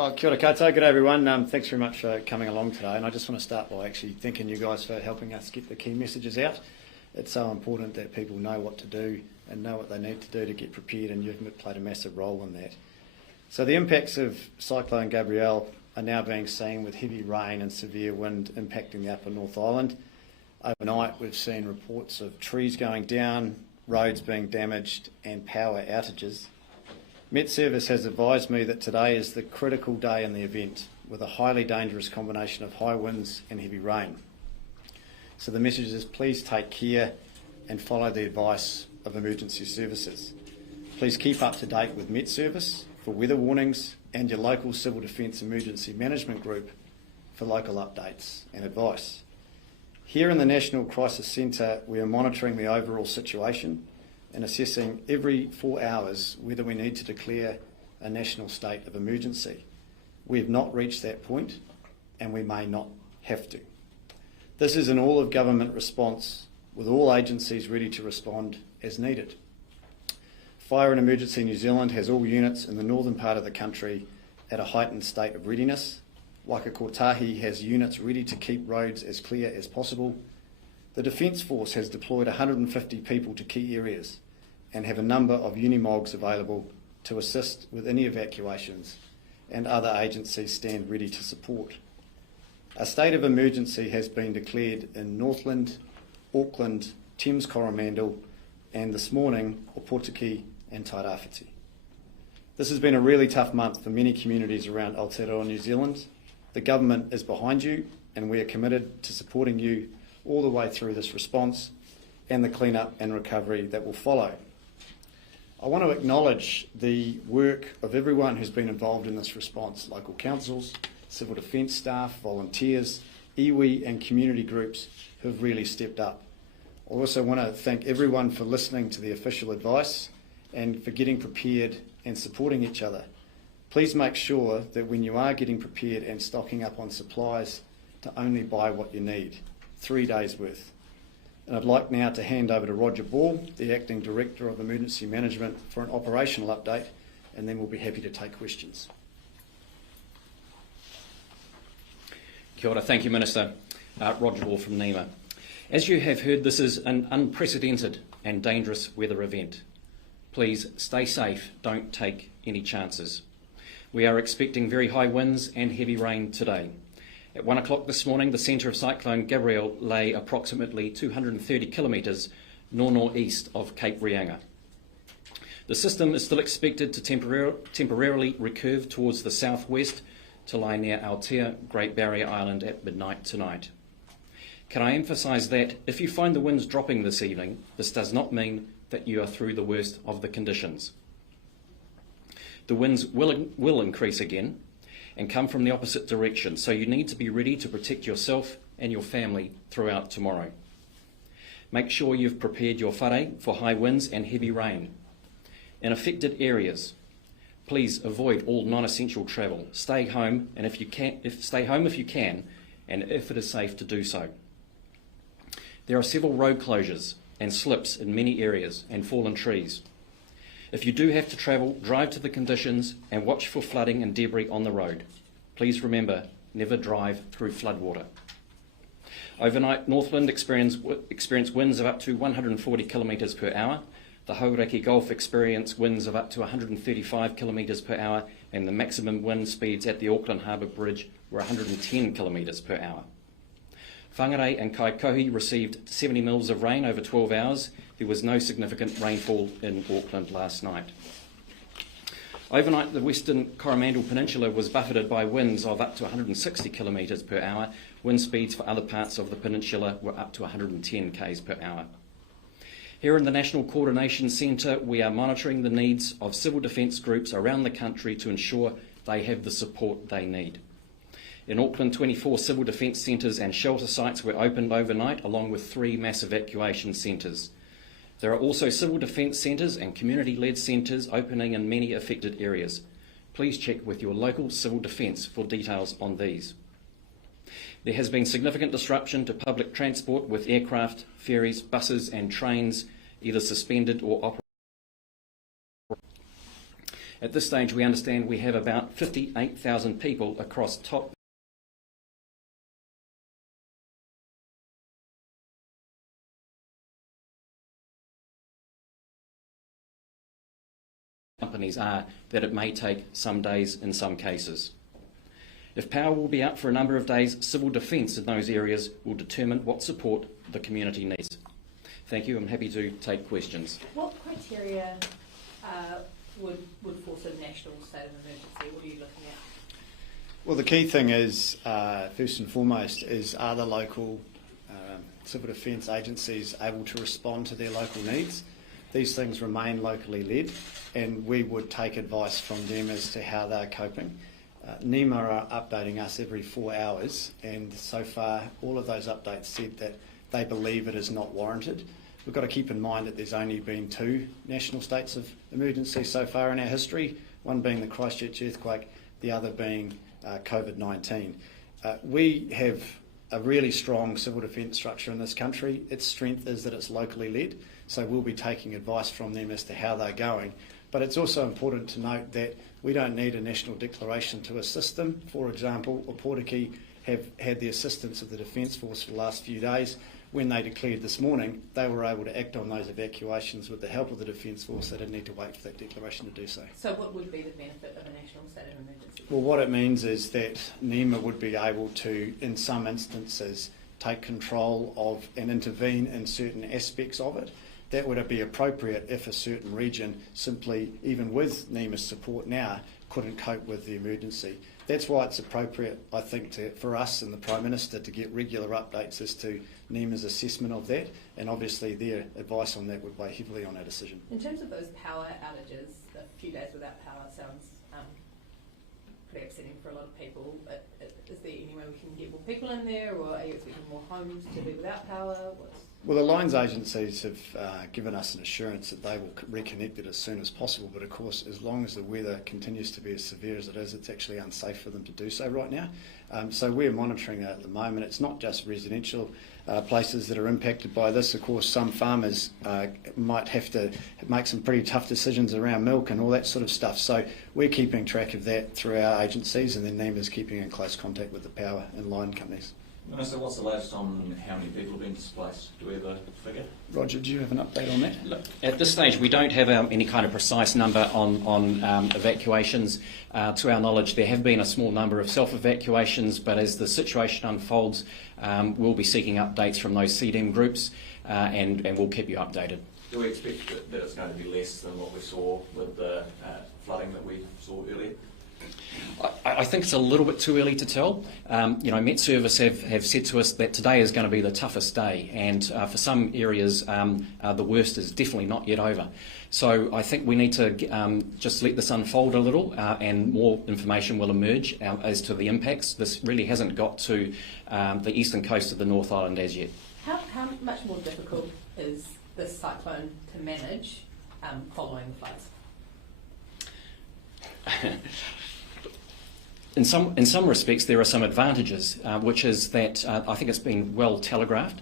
Well, kia ora koutou, good day everyone. Thanks very much for coming along today, and I just want to start by actually thanking you guys for helping us get the key messages out. It's so important that people know what to do and know what they need to do to get prepared, and you've played a massive role in that. So the impacts of Cyclone Gabrielle are now being seen with heavy rain and severe wind impacting the upper North Island. Overnight we've seen reports of trees going down, roads being damaged and power outages. Met Service has advised me that today is the critical day in the event, with a highly dangerous combination of high winds and heavy rain. So the message is please take care and follow the advice of emergency services. Please keep up to date with Met Service for weather warnings and your local Civil Defence Emergency Management Group for local updates and advice. Here in the National Crisis Centre, we are monitoring the overall situation and assessing every 4 hours whether we need to declare a national state of emergency. We have not reached that point and we may not have to. This is an all-of-government response with all agencies ready to respond as needed. Fire and Emergency New Zealand has all units in the northern part of the country at a heightened state of readiness. Waka Kotahi has units ready to keep roads as clear as possible. The Defence Force has deployed 150 people to key areas and have a number of unimogs available to assist with any evacuations, and other agencies stand ready to support. A state of emergency has been declared in Northland, Auckland, Thames Coromandel, and this morning Ōpōtiki and Tairāwhiti. This has been a really tough month for many communities around Aotearoa New Zealand. The government is behind you and we are committed to supporting you all the way through this response and the clean-up and recovery that will follow. I want to acknowledge the work of everyone who's been involved in this response, local councils, civil defence staff, volunteers, iwi and community groups who have really stepped up. I also want to thank everyone for listening to the official advice and for getting prepared and supporting each other. Please make sure that when you are getting prepared and stocking up on supplies, to only buy what you need, 3 days worth. And I'd like now to hand over to Roger Ball, the Acting Director of Emergency Management, for an operational update, and then we'll be happy to take questions. Kia ora, thank you Minister. Roger Ball from NEMA. As you have heard, this is an unprecedented and dangerous weather event. Please stay safe, don't take any chances. We are expecting very high winds and heavy rain today. At 1 o'clock this morning, the centre of Cyclone Gabrielle lay approximately 230 kilometres nor-northeast of Cape Reinga. The system is still expected to temporarily recurve towards the southwest to lie near Aotea, Great Barrier Island at midnight tonight. Can I emphasise that if you find the winds dropping this evening, this does not mean that you are through the worst of the conditions. The winds will increase again and come from the opposite direction, so you need to be ready to protect yourself and your family throughout tomorrow. Make sure you've prepared your whare for high winds and heavy rain. In affected areas, please avoid all non-essential travel. Stay home, and stay home if you can, and if it is safe to do so. There are several road closures and slips in many areas and fallen trees. If you do have to travel, drive to the conditions and watch for flooding and debris on the road. Please remember, never drive through floodwater. Overnight, Northland experienced winds of up to 140 kilometres per hour. The Hauraki Gulf experienced winds of up to 135 kilometres per hour, and the maximum wind speeds at the Auckland Harbour Bridge were 110 kilometres per hour. Whangarei and Kaikohe received 70 mils of rain over 12 hours. There was no significant rainfall in Auckland last night. Overnight, the western Coromandel Peninsula was buffeted by winds of up to 160 kilometres per hour. Wind speeds for other parts of the peninsula were up to 110 k's per hour. Here in the National Coordination Centre, we are monitoring the needs of civil defence groups around the country to ensure they have the support they need. In Auckland, 24 civil defence centres and shelter sites were opened overnight, along with 3 mass evacuation centres. There are also civil defence centres and community-led centres opening in many affected areas. Please check with your local civil defence for details on these. There has been significant disruption to public transport, with aircraft, ferries, buses and trains either suspended or operating. At this stage, we understand we have about 58,000 people across top companies are that it may take some days in some cases. If power will be out for a number of days, civil defence in those areas will determine what support the community needs. Thank you. I'm happy to take questions. What criteria would force a national state of emergency? What are you looking at? Well, the key thing is, first and foremost, is are the local civil defence agencies able to respond to their local needs? These things remain locally led, and we would take advice from them as to how they're coping. NEMA are updating us every 4 hours, and so far all of those updates said that they believe it is not warranted. We've got to keep in mind that there's only been 2 national states of emergency so far in our history, one being the Christchurch earthquake, the other being COVID-19. We have a really strong civil defence structure in this country. Its strength is that it's locally led, so we'll be taking advice from them as to how they're going. But it's also important to note that we don't need a national declaration to assist them. For example, Ōpōtiki have had the assistance of the Defence Force for the last few days. When they declared this morning, they were able to act on those evacuations with the help of the Defence Force. They didn't need to wait for that declaration to do so. So what would be the benefit of a national state of emergency? Well, what it means is that NEMA would be able to, in some instances, take control of and intervene in certain aspects of it. That would be appropriate if a certain region simply, even with NEMA's support now, couldn't cope with the emergency. That's why it's appropriate, I think, for us and the Prime Minister to get regular updates as to NEMA's assessment of that, and obviously their advice on that would weigh heavily on our decision. In terms of those power outages, a few days without power sounds pretty upsetting for a lot of people. Is there any way we can get more people in there, or are you expecting more homes to be without power? Well, the lines agencies have given us an assurance that they will reconnect it as soon as possible, but of course, as long as the weather continues to be as severe as it is, it's actually unsafe for them to do so right now. So we're monitoring that at the moment. It's not just residential places that are impacted by this. Of course, some farmers might have to make some pretty tough decisions around milk and all that sort of stuff. So we're keeping track of that through our agencies, and then NEMA's keeping in close contact with the power and line companies. Minister, what's the latest on how many people have been displaced? Do we have a figure? Roger, do you have an update on that? Look, at this stage, we don't have any kind of precise number on evacuations. To our knowledge, there have been a small number of self-evacuations, but as the situation unfolds, we'll be seeking updates from those CDM groups, and we'll keep you updated. Do we expect that it's going to be less than what we saw with the flooding that we saw earlier? I think it's a little bit too early to tell. Met Service have said to us that today is going to be the toughest day, and for some areas the worst is definitely not yet over. So I think we need to just let this unfold a little, and more information will emerge as to the impacts. This really hasn't got to the eastern coast of the North Island as yet. How much more difficult is this cyclone to manage following the floods? In some respects, there are some advantages, which is that I think it's been well telegraphed.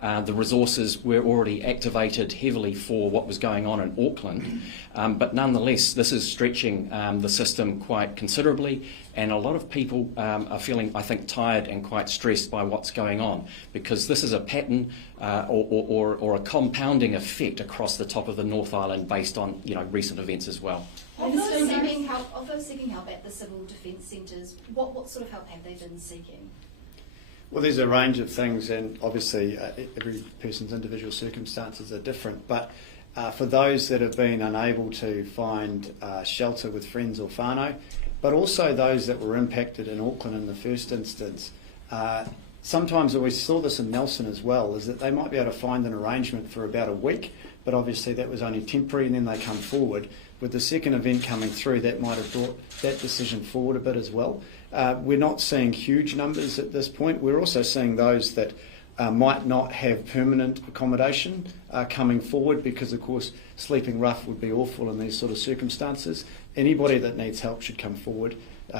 The resources were already activated heavily for what was going on in Auckland, but nonetheless, this is stretching the system quite considerably, and a lot of people are feeling, I think, tired and quite stressed by what's going on, because this is a pattern or a compounding effect across the top of the North Island based on recent events as well. Of those seeking help at the civil defence centres, what sort of help have they been seeking? Well, there's a range of things, and obviously every person's individual circumstances are different, but for those that have been unable to find shelter with friends or whānau, but also those that were impacted in Auckland in the first instance, sometimes, and we saw this in Nelson as well, is that they might be able to find an arrangement for about a week, but obviously that was only temporary, and then they come forward. With the second event coming through, that might have brought that decision forward a bit as well. We're not seeing huge numbers at this point. We're also seeing those that might not have permanent accommodation coming forward, because, of course, sleeping rough would be awful in these sort of circumstances. Anybody that needs help should come forward.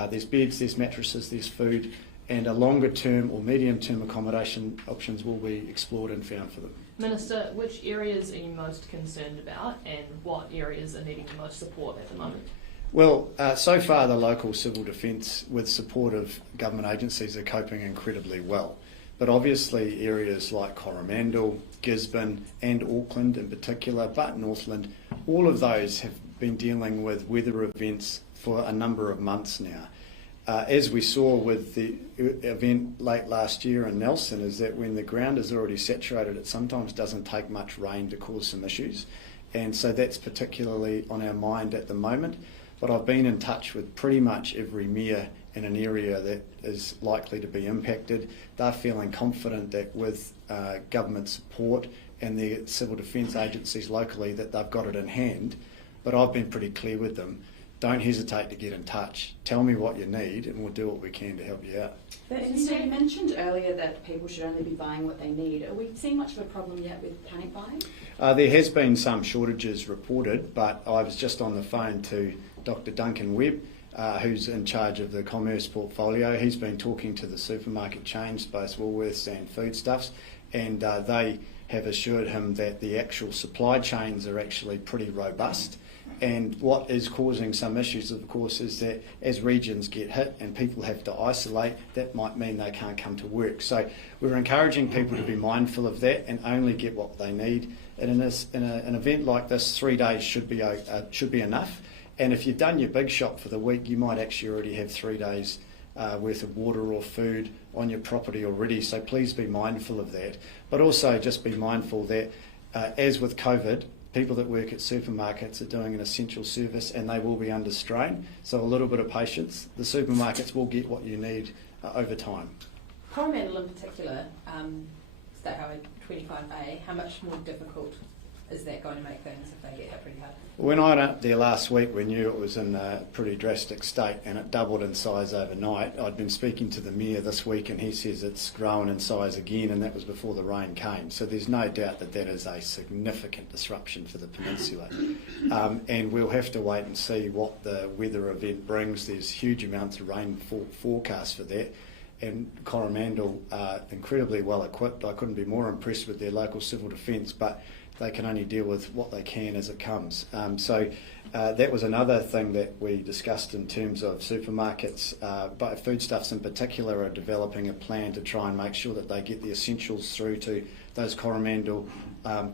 There's beds, there's mattresses, there's food, and a longer term or medium term accommodation options will be explored and found for them. Minister, which areas are you most concerned about, and what areas are needing the most support at the moment? Well, so far the local civil defence, with support of government agencies, are coping incredibly well. But obviously areas like Coromandel, Gisborne and Auckland in particular, but Northland, all of those have been dealing with weather events for a number of months now. As we saw with the event late last year in Nelson, is that when the ground is already saturated, it sometimes doesn't take much rain to cause some issues. And so that's particularly on our mind at the moment. But I've been in touch with pretty much every mayor in an area that is likely to be impacted. They're feeling confident that with government support and the civil defence agencies locally that they've got it in hand. But I've been pretty clear with them. Don't hesitate to get in touch. Tell me what you need and we'll do what we can to help you out. Minister, you mentioned earlier that people should only be buying what they need. Are we seeing much of a problem yet with panic buying? There has been some shortages reported, but I was just on the phone to Dr. Duncan Webb, who's in charge of the commerce portfolio. He's been talking to the supermarket chains, both Woolworths and Foodstuffs, and they have assured him that the actual supply chains are actually pretty robust. And what is causing some issues, of course, is that as regions get hit and people have to isolate, that might mean they can't come to work. So we're encouraging people to be mindful of that and only get what they need. And in an event like this, 3 days should be enough. And if you've done your big shop for the week, you might actually already have 3 days worth of water or food on your property already. So please be mindful of that. But also just be mindful that, as with COVID, people that work at supermarkets are doing an essential service and they will be under strain. So a little bit of patience. The supermarkets will get what you need over time. Coromandel in particular, State Highway 25A, how much more difficult is that going to make things if they get hit pretty hard? When I went up there last week, we knew it was in a pretty drastic state and it doubled in size overnight. I'd been speaking to the mayor this week and he says it's grown in size again, and that was before the rain came. So there's no doubt that that is a significant disruption for the peninsula. And we'll have to wait and see what the weather event brings. There's huge amounts of rainfall forecast for that. And Coromandel are incredibly well equipped. I couldn't be more impressed with their local civil defence, but they can only deal with what they can as it comes. So that was another thing that we discussed in terms of supermarkets. But Foodstuffs in particular are developing a plan to try and make sure that they get the essentials through to those Coromandel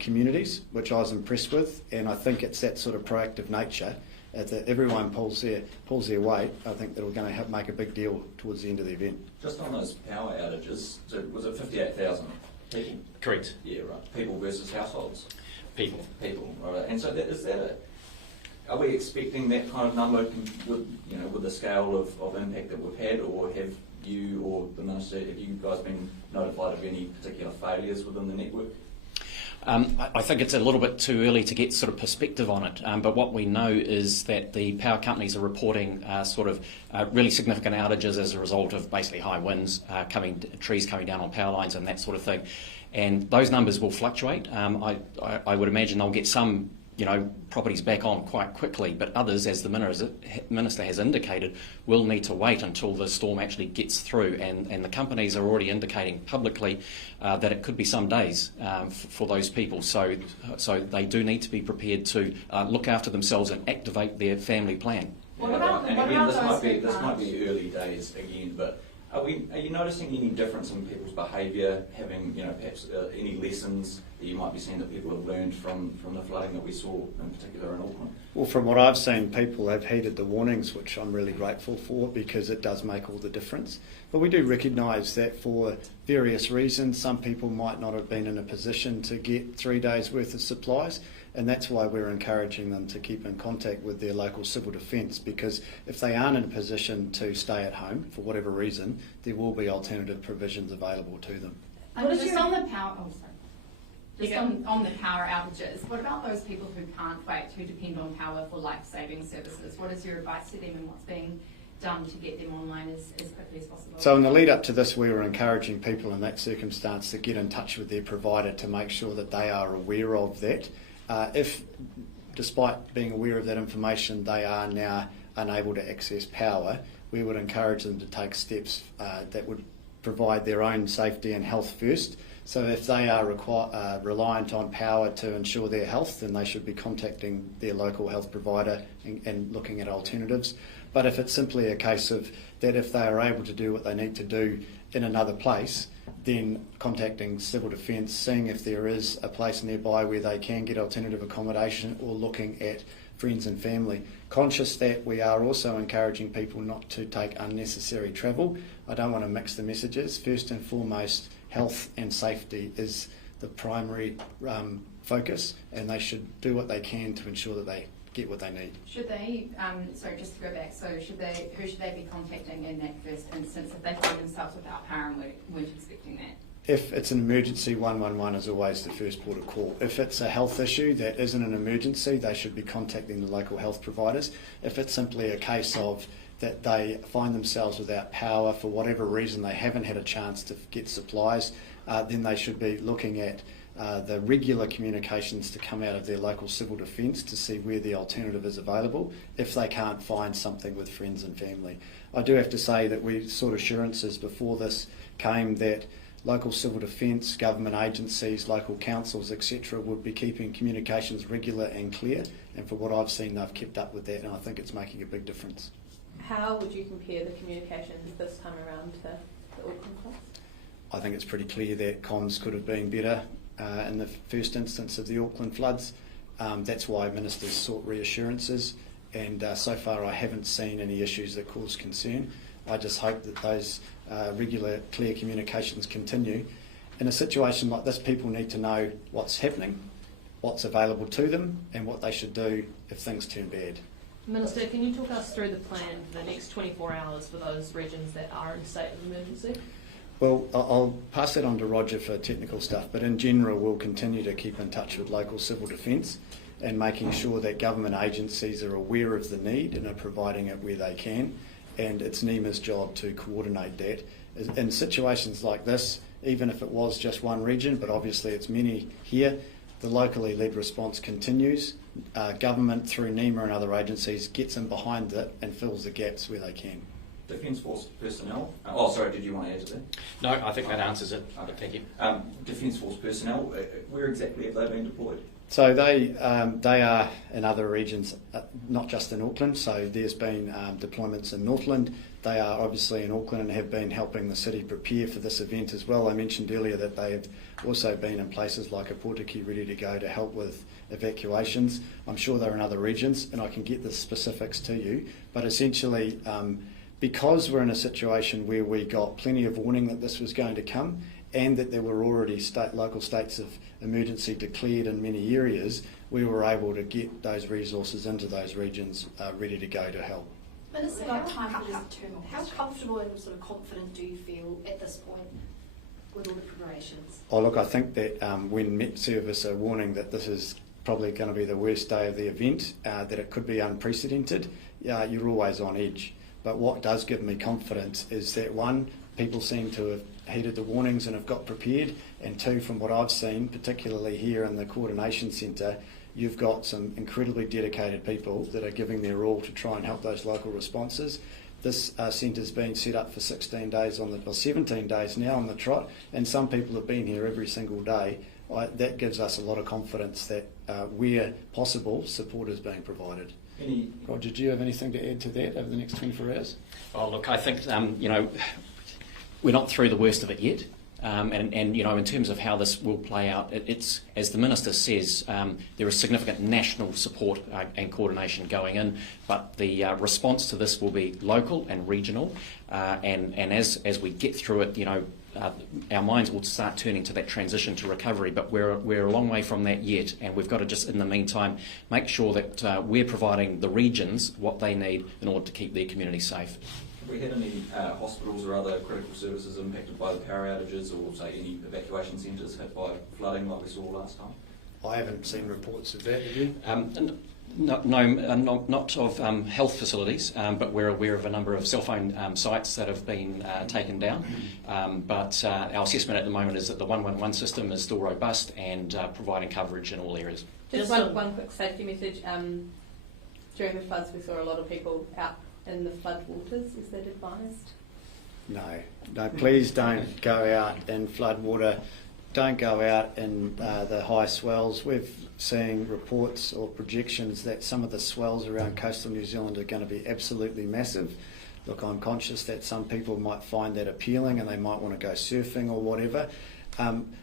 communities, which I was impressed with. And I think it's that sort of proactive nature that everyone pulls their weight. I think that we're going to help make a big deal towards the end of the event. Just on those power outages, so was it 58,000 people? Correct. Yeah, right. People versus households? People. People, right. And so are we expecting that kind of number with the scale of impact that we've had, or have you or the Minister, have you guys been notified of any particular failures within the network? I think it's a little bit too early to get sort of perspective on it, but what we know is that the power companies are reporting really significant outages as a result of basically high winds, trees coming down on power lines and that sort of thing. And those numbers will fluctuate. I would imagine they'll get some properties back on quite quickly, but others, as the Minister has indicated, will need to wait until the storm actually gets through, and the companies are already indicating publicly that it could be some days for those people. So they do need to be prepared to look after themselves and activate their family plan. This might be early days again, but are you noticing any difference in people's behaviour, having perhaps any lessons that you might be seeing that people have learned from the flooding that we saw in particular in Auckland? Well, from what I've seen, people have heeded the warnings, which I'm really grateful for, because it does make all the difference. But we do recognise that for various reasons, some people might not have been in a position to get 3 days' worth of supplies, and that's why we're encouraging them to keep in contact with their local civil defence, because if they aren't in a position to stay at home for whatever reason, there will be alternative provisions available to them. On the power outages, what about those people who can't wait, who depend on power for life-saving services? What is your advice to them, and what's being done to get them online as quickly as possible? So in the lead up to this, we were encouraging people in that circumstance to get in touch with their provider to make sure that they are aware of that. If, despite being aware of that information, they are now unable to access power, we would encourage them to take steps that would provide their own safety and health first. So if they are reliant on power to ensure their health, then they should be contacting their local health provider and looking at alternatives. But if it's simply a case of that if they are able to do what they need to do in another place, then contacting civil defence, seeing if there is a place nearby where they can get alternative accommodation, or looking at friends and family. Conscious that we are also encouraging people not to take unnecessary travel. I don't want to mix the messages. First and foremost, health and safety is the primary focus, and they should do what they can to ensure that they get what they need. Should they, sorry, just to go back, so who should they be contacting in that first instance if they find themselves without power and weren't expecting that? If it's an emergency, 111 is always the first port of call. If it's a health issue that isn't an emergency, they should be contacting the local health providers. If it's simply a case of that they find themselves without power for whatever reason, they haven't had a chance to get supplies, then they should be looking at the regular communications to come out of their local civil defence to see where the alternative is available if they can't find something with friends and family. I do have to say that we sought assurances before this came that local civil defence, government agencies, local councils, etc. would be keeping communications regular and clear, and for what I've seen they've kept up with that, and I think it's making a big difference. How would you compare the communications this time around to the Auckland class? I think it's pretty clear that comms could have been better in the first instance of the Auckland floods. That's why ministers sought reassurances, and so far I haven't seen any issues that cause concern. I just hope that those regular, clear communications continue. In a situation like this, people need to know what's happening, what's available to them, and what they should do if things turn bad. Minister, can you talk us through the plan for the next 24 hours for those regions that are in state of emergency? Well, I'll pass that on to Roger for technical stuff, but in general we'll continue to keep in touch with local civil defence and making sure that government agencies are aware of the need and are providing it where they can, and it's NEMA's job to coordinate that. In situations like this, even if it was just one region, but obviously it's many here, the locally led response continues. Government through NEMA and other agencies gets in behind it and fills the gaps where they can. Defence Force personnel. Oh, sorry, did you want to add to that? No, I think that answers it. Okay. Thank you. Defence Force personnel, where exactly have they been deployed? So they are in other regions, not just in Auckland. So there's been deployments in Northland. They are obviously in Auckland and have been helping the city prepare for this event as well. I mentioned earlier that they have also been in places like Ōpōtiki ready to go to help with evacuations. I'm sure they're in other regions and I can get the specifics to you. But essentially, because we're in a situation where we got plenty of warning that this was going to come and that there were already local states of emergency declared in many areas, we were able to get those resources into those regions ready to go to help. Minister, how comfortable and sort of confident do you feel at this point with all the preparations? Oh look, I think that when Met Service are warning that this is probably going to be the worst day of the event, that it could be unprecedented, you're always on edge. But what does give me confidence is that one, people seem to have heeded the warnings and have got prepared, and two, from what I've seen, particularly here in the coordination centre, you've got some incredibly dedicated people that are giving their all to try and help those local responses. This centre's been set up for 16 days or 17 days now on the trot, and some people have been here every single day. That gives us a lot of confidence that where possible, support is being provided. Roger, do you have anything to add to that over the next 24 hours? Oh, look, I think, we're not through the worst of it yet. And in terms of how this will play out, it's, as the Minister says, there is significant national support and coordination going in, but the response to this will be local and regional, and as we get through it, our minds will start turning to that transition to recovery, but we're a long way from that yet, and we've got to just, in the meantime, make sure that we're providing the regions what they need in order to keep their community safe. Have we had any hospitals or other critical services impacted by the power outages, or say any evacuation centres hit by flooding like we saw last time? I haven't seen reports of that, have you? Not of health facilities, but we're aware of a number of cell phone sites that have been taken down. But our assessment at the moment is that the 111 system is still robust and providing coverage in all areas. Just one quick safety message. During the floods, we saw a lot of people out in the flood waters. Is that advised? No, please don't go out in flood water don't go out in the high swells. We've seen reports or projections that some of the swells around coastal New Zealand are going to be absolutely massive. Look, I'm conscious that some people might find that appealing and they might want to go surfing or whatever.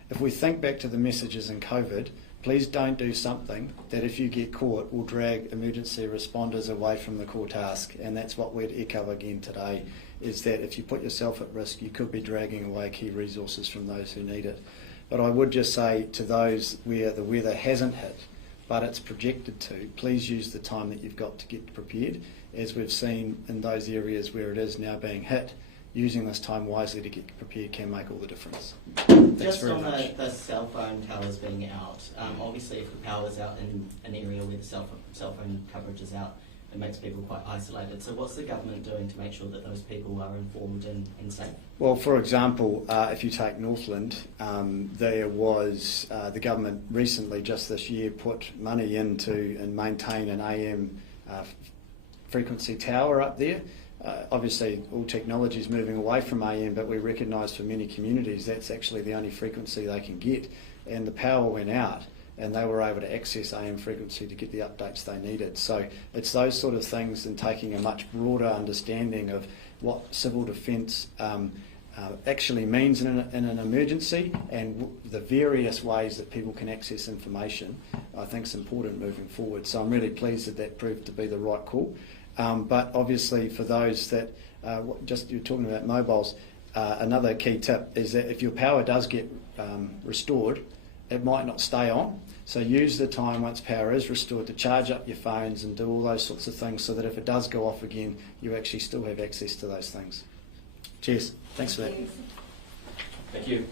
If we think back to the messages in COVID, please don't do something that if you get caught will drag emergency responders away from the core task. And that's what we'd echo again today, is that if you put yourself at risk, you could be dragging away key resources from those who need it. But I would just say to those where the weather hasn't hit, but it's projected to, please use the time that you've got to get prepared. As we've seen in those areas where it is now being hit, using this time wisely to get prepared can make all the difference. Just on the cell phone towers being out, obviously if the power is out in an area where the cell phone coverage is out, it makes people quite isolated. So what's the government doing to make sure that those people are informed and safe? Well, for example, if you take Northland, there was the government recently, just this year, put money into and maintain an AM frequency tower up there. Obviously, all technology is moving away from AM, but we recognise for many communities that's actually the only frequency they can get. And the power went out, and they were able to access AM frequency to get the updates they needed. So it's those sort of things, and taking a much broader understanding of what civil defence actually means in an emergency, and the various ways that people can access information, I think is important moving forward. So I'm really pleased that that proved to be the right call. But obviously for those that, just you're talking about mobiles, another key tip is that if your power does get restored, it might not stay on. So use the time once power is restored to charge up your phones and do all those sorts of things, so that if it does go off again, you actually still have access to those things. Cheers. Thanks for that. Thank you.